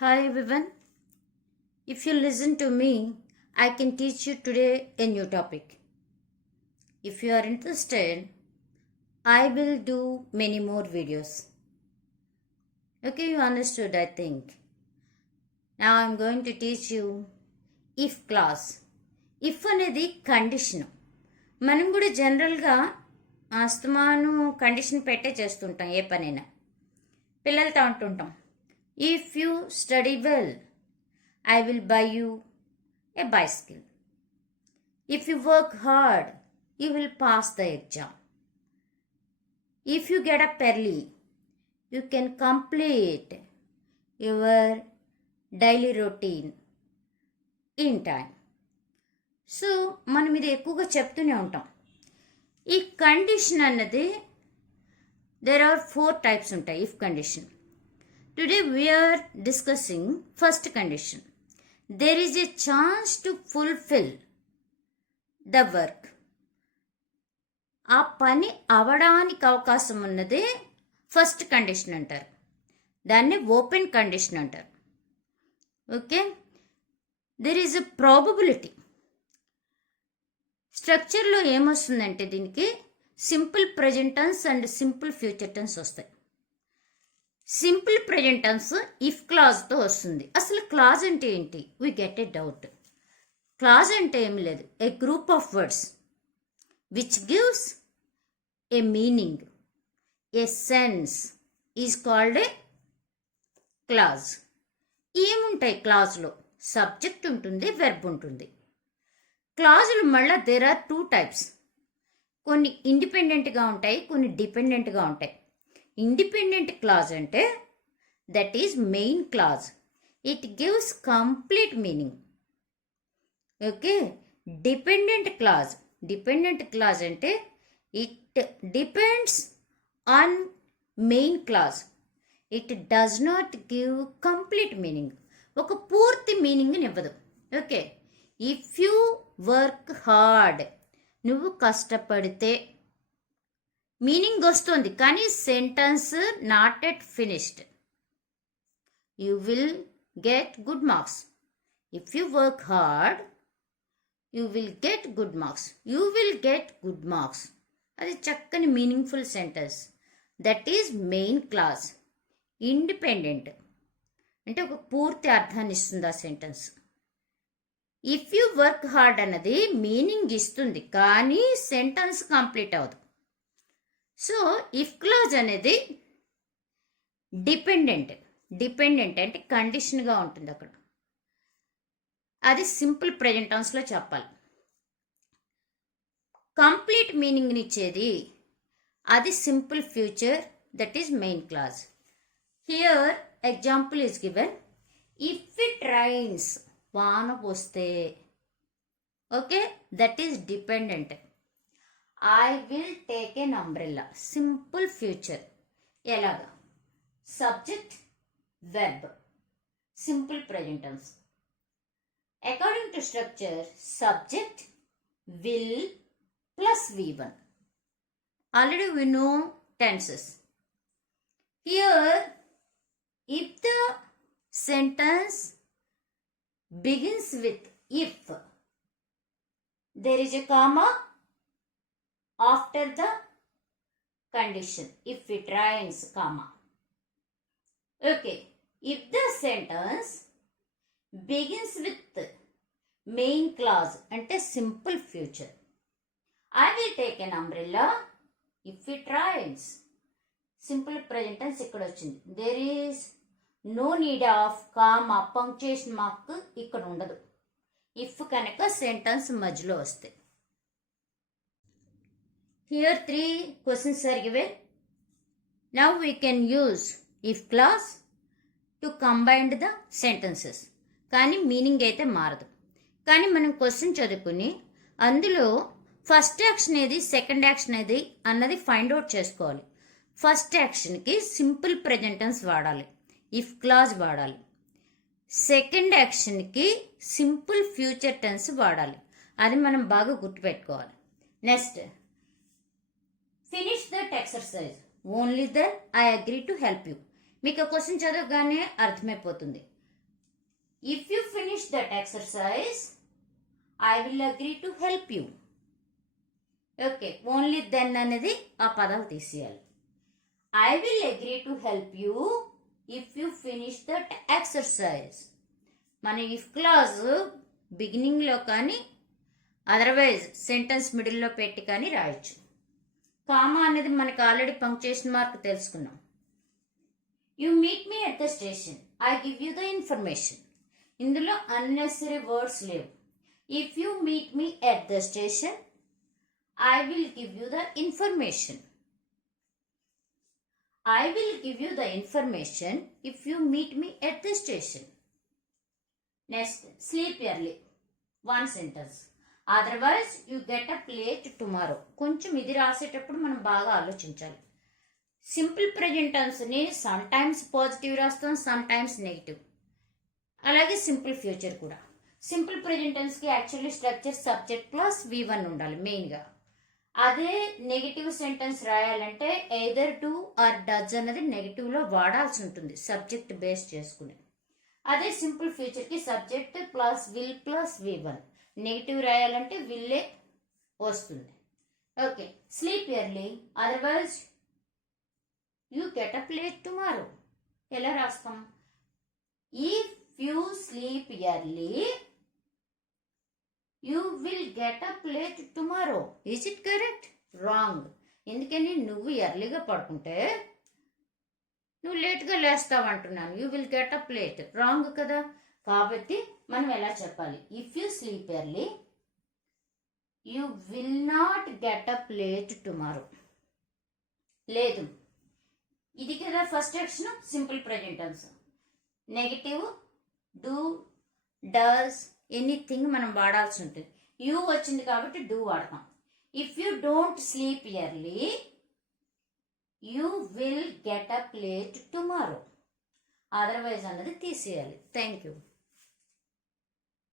Hi everyone. If you listen to me, I can teach you today a new topic. If you are interested, I will do many more videos. Okay, you understood, I think. Now I'm going to teach you if clause. If అనేది కండిషన్. మనం కూడా జనరల్గా అస్తమాను కండిషన్ పెట్టే చేస్తుంటాం ఏ పనైనా. పిల్లలతో అంటుంటాం, if you study well I will buy you a bicycle. If you work hard, you will pass the exam. If you get up early, you can complete your daily routine in time. So మనం ఇది ఎక్కువగా చెప్తూనే ఉంటాం. ఈ condition అన్నది there are 4 types ఉంటాయి if condition. Today we are discussing first condition. There is a chance to fulfill the work. ఆ పని అవడానికి అవకాశం ఉన్నదే ఫస్ట్ కండిషన్ అంటారు. దాన్ని ఓపెన్ కండిషన్ అంటారు. Okay, there is a probability. స్ట్రక్చర్లో ఏమొస్తుందంటే దీనికి simple present tense and simple future tense వస్తాయి. సింపుల్ ప్రెజెంట్ టెన్స్ ఇఫ్ క్లాజ్తో వస్తుంది. అసలు క్లాజ్ అంటే ఏంటి? We get a doubt. Clause అంటే ఏమి లేదు, a group of words which gives a meaning, a sense is called a clause. ఏముంటాయి క్లాజ్లో? సబ్జెక్ట్ ఉంటుంది, వెర్బ్ ఉంటుంది. క్లాజులు మళ్ళీ దేర్ ఆర్ 2 టైప్స్. కొన్ని ఇండిపెండెంట్గా ఉంటాయి, కొన్ని డిపెండెంట్గా ఉంటాయి. ఇండిపెండెంట్ క్లాజ్ అంటే that is main clause. It gives complete meaning. Okay, dependent clause అంటే it depends on main clause. It does not give complete meaning. ఒక పూర్తి మీనింగ్ని ఇవ్వదు. Okay, if you work hard, నువ్వు కష్టపడితే మీనింగ్ వస్తుంది, కానీ sentence not at finished. You will get good marks. If you work hard you will get good marks. You will get good marks. అది చక్కని meaningful sentence. That is main clause. Independent అంటే ఒక పూర్తి అర్థాన్ని ఇస్తుంది ఆ sentence. If you work hard అన్నది మీనింగ్ ఇస్తుంది, కానీ సెంటెన్స్ కంప్లీట్ అవ్వదు. సో ఇఫ్ క్లాజ్ అనేది డిపెండెంట్ అంటే కండిషన్గా ఉంటుంది అక్కడ. అది సింపుల్ ప్రెజెంట్ టెన్స్లో చెప్పాలి. కంప్లీట్ మీనింగ్ని ఇచ్చేది అది simple future, that is main clause. Here example is given. If it rains, వాన పోస్తే. Okay, that is dependent. I will take an umbrella. Simple future. ఎలాగా? Subject, verb. Simple present tense. According to structure, subject will plus V1. Already we know tenses. Here, if the sentence begins with if, there is a comma after the condition. If it rains, comma. Okay, if the sentence begins with main clause ante simple future. I will take an umbrella if it rains. Simple present tense ikkada ochindi. There is no need of comma, punctuation mark ikkada undadu. If kanaka sentence majlo vaste. Here 3 questions are given. Now we can use if clause to combine the sentences. కానీ meaning అయితే మారదు. కానీ మనం question చదువుకుని అందులో first action ఏది, second action ఏది అన్నది ఫైండ్ అవుట్ చేసుకోవాలి. ఫస్ట్ యాక్షన్కి సింపుల్ ప్రెజెంట్ టెన్స్ వాడాలి, ఇఫ్ క్లాజ్ వాడాలి. సెకండ్ యాక్షన్కి సింపుల్ ఫ్యూచర్ టెన్స్ వాడాలి. అది మనం బాగా గుర్తుపెట్టుకోవాలి. Next, finish that exercise. Only then I agree to help you. మీకు క్వశ్చన్ చదవగానే అర్థమైపోతుంది. If you finish that exercise I will agree to help you. Okay, only then అనేది ఆ పదాలు తీసేయాలి. I will agree to help you if you finish that exercise. మన if clause బిగినింగ్లో కానీ అదర్వైజ్ సెంటెన్స్ మిడిల్లో పెట్టి కానీ రాయొచ్చు. కామా అనేది మనకు ఆల్రెడీ పంక్చుయేషన్ మార్క్ తెలుసుకున్నాం. You meet me at the station, I give you the information. ఇందులో అన్నెసరీ వర్డ్స్ లేవు. If you meet me at the station I will give you the information. I will give you the information if you meet me at the station. Next, sleep early. One sentence. Otherwise, you get up late tomorrow. కొంచెం ఇది రాసేటప్పుడు మనం బాగా ఆలోచించాలి. Simple present టెన్స్ని sometimes positive రాస్తాం, sometimes negative. అలాగే simple future కూడా. సింపుల్ ప్రెజెంట్ టెన్స్కి actually structure subject plus V1 ఉండాలి మెయిన్గా. అదే నెగిటివ్ సెంటెన్స్ రాయాలంటే ఎయిదర్ డు ఆర్ డజ్ అన్నది నెగిటివ్లో వాడాల్సి ఉంటుంది సబ్జెక్ట్ బేస్ చేసుకుని. అదే సింపుల్ ఫ్యూచర్కి subject plus will plus V1. Negative రాయాలంటే విల్లే వస్తుంది. Okay, sleep early otherwise you get up late tomorrow. ఎలా రాస్తాం? If you sleep early you will get up late tomorrow. Is it correct? Wrong. ఎందుకని? నువ్వు ఎర్లీగా పడుకుంటే నువ్వు లేట్గా లేస్తావు అంటున్నాను. You will get up late. Wrong కదా. కాబట్టి మనం ఎలా చెప్పాలి? If you sleep early you will not get up late tomorrow. లేదు, ఇది కదా first action simple present tense. Negative do does anything మనం వాడాల్సి ఉంటుంది. యూ వచ్చింది కాబట్టి డూ వాడతాం. If you don't sleep early you will get up late tomorrow. Otherwise అన్నది తీసేయాలి. Thank you.